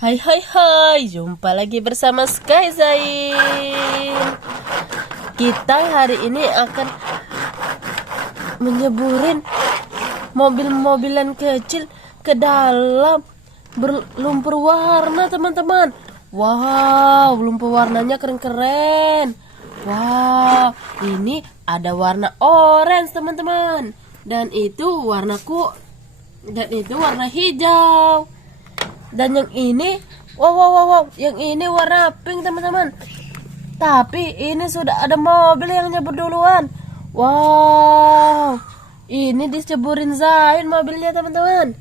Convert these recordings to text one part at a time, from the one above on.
Hai hai hai, jumpa lagi bersama Sky Zain. Kita hari ini akan menyeburin mobil-mobilan kecil ke dalam berlumpur warna, teman-teman. Wow, lumpur warnanya keren-keren. Wow, ini ada warna orange, teman-teman. Dan itu warna hijau. Dan yang ini, wow, yang ini warna pink, teman-teman. Tapi ini sudah ada mobil yang nyebur duluan. Wow, ini diceburin Zain mobilnya, teman-teman.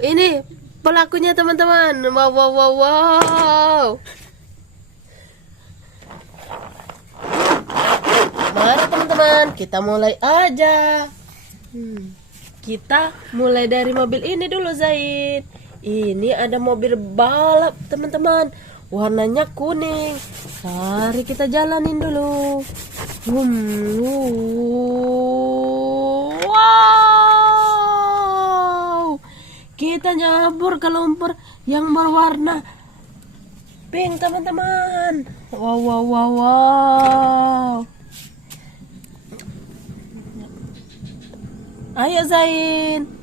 Ini pelakunya, teman-teman. Wow. Mari, teman-teman, kita mulai aja. Kita mulai dari mobil ini dulu, Zain. Ini ada mobil balap, teman-teman. Warnanya kuning. Mari kita jalanin dulu. Wow. Kita nyabur ke lumpur yang berwarna pink, teman-teman. Wow. Ayo, Zain.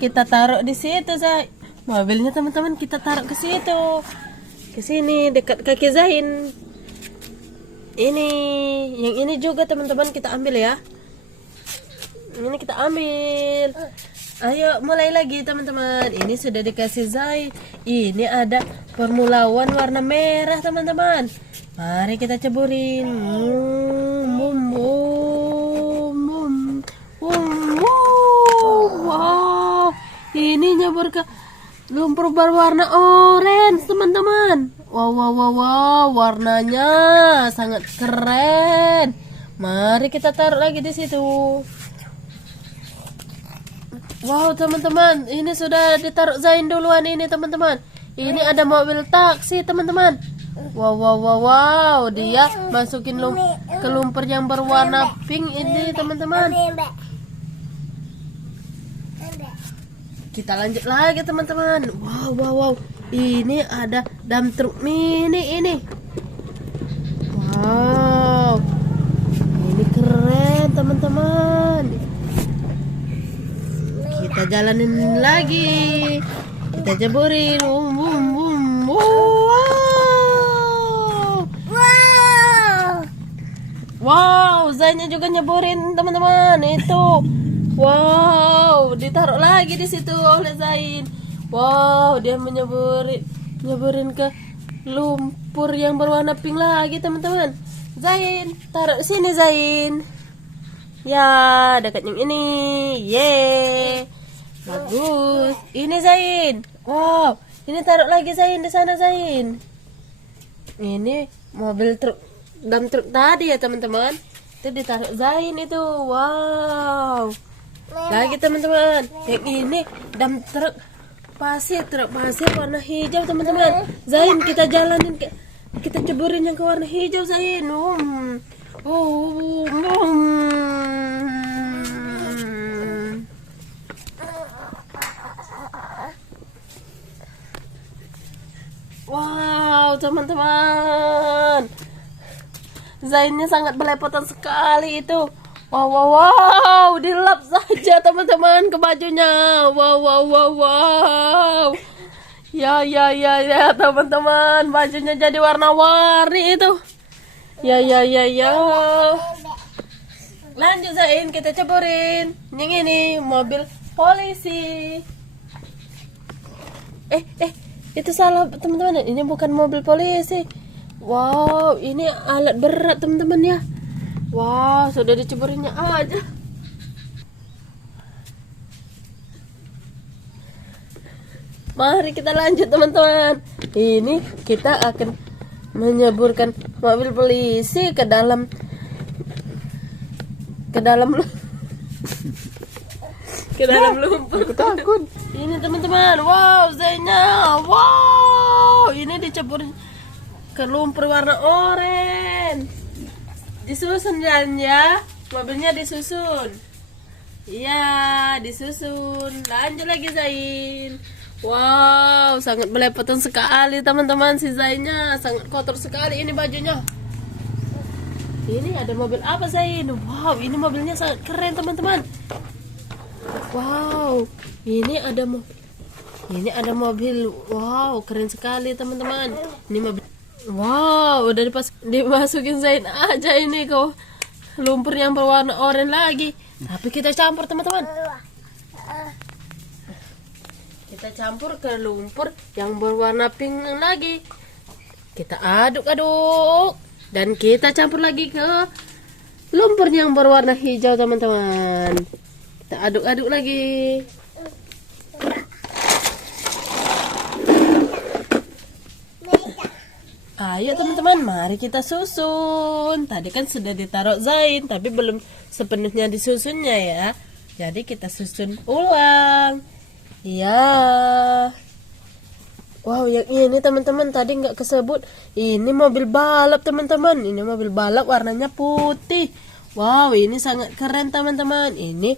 Kita taruh di situ, Zain. Mobilnya, teman-teman, kita taruh ke situ. Ke sini dekat kaki Zain. Ini, yang ini juga, teman-teman, kita ambil ya. Ini kita ambil. Ayo mulai lagi, teman-teman. Ini sudah dikasih Zain. Ini ada Formula One warna merah, teman-teman. Mari kita ceburin. Wow, ini nyebur ke lumpur berwarna orange, teman-teman. Wow, warnanya sangat keren. Mari kita taruh lagi di situ. Wow, teman-teman, ini sudah ditaruh Zain duluan ini, teman-teman. Ini ada mobil taksi, teman-teman. Wow, dia masukin ke lumpur yang berwarna pink ini, teman-teman. Kita lanjut lagi, teman-teman. Wow. Ini ada dump truck mini ini. Wow. Ini keren, teman-teman. Kita jalanin lagi. Kita jeburin. Wow, Zainnya juga nyeburin, teman-teman. Itu. Wow, ditaruh lagi di situ oleh Zain. Wow, dia nyeburin ke lumpur yang berwarna pink lagi, teman-teman. Zain, taruh sini, Zain. Ya, dekat yang ini. Yeay. Bagus. Ini Zain. Wow, ini taruh lagi, Zain, di sana, Zain. Ini mobil dump truck tadi ya, teman-teman. Itu ditaruh Zain itu. Wow. Lagi, teman-teman, yang ini dump truk pasir warna hijau, teman-teman. Zain, kita jalanin, kita ceburin yang ke warna hijau, Zain. Wow, teman-teman, Zainnya sangat belepotan sekali itu. Wow, dilap saja, teman-teman, ke bajunya. Wow. Ya, teman-teman, bajunya jadi warna-warni itu. Ya. Lanjut, Zain, kita ceburin. Yang ini mobil polisi. Itu salah, teman-teman. Ini bukan mobil polisi. Wow, ini alat berat, teman-teman ya. Wow, sudah diceburinnya aja. Mari kita lanjut, teman-teman. Ini kita akan menyeburkan mobil polisi ke dalam lumpur. Aku takut. Ini, teman-teman. Wow, Zainnya. Wow, ini diceburin ke lumpur warna oranye. Disusun, Jan, ya. Mobilnya disusun. Iya, disusun. Lanjut lagi, Zain. Wow, sangat belepotan sekali teman-teman si Zainnya. Sangat kotor sekali ini bajunya. Ini ada mobil apa Zain? Wow, ini mobilnya sangat keren teman-teman. Wow, ini ada mobil. Wow, keren sekali teman-teman. Ini mobil. Wow, udah dimasukin Zain aja ini kok. Lumpur yang berwarna oranye lagi. Tapi kita campur teman-teman. Kita campur ke lumpur yang berwarna pink lagi. Kita aduk-aduk. Dan kita campur lagi ke lumpur yang berwarna hijau teman-teman. Kita aduk-aduk lagi. Ayo teman-teman, mari kita susun. Tadi kan sudah ditaruh Zain, tapi belum sepenuhnya disusunnya ya. Jadi kita susun ulang. Iya. Wow, yang ini teman-teman tadi nggak kesebut. Ini mobil balap teman-teman. Ini mobil balap warnanya putih. Wow, ini sangat keren teman-teman. Ini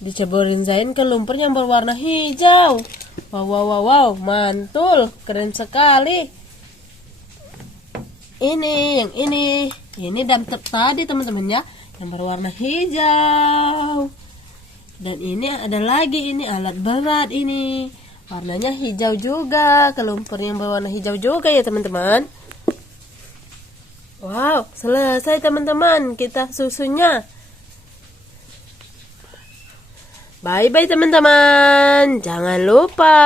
diceburin Zain ke lumpur yang berwarna hijau. Wow, mantul, keren sekali. Ini dam truk tadi teman-teman ya, yang berwarna hijau. Dan ini ada lagi, ini alat berat ini. Warnanya hijau juga, ke lumpur yang berwarna hijau juga ya teman-teman. Wow, selesai teman-teman kita susunnya. Bye-bye teman-teman. Jangan lupa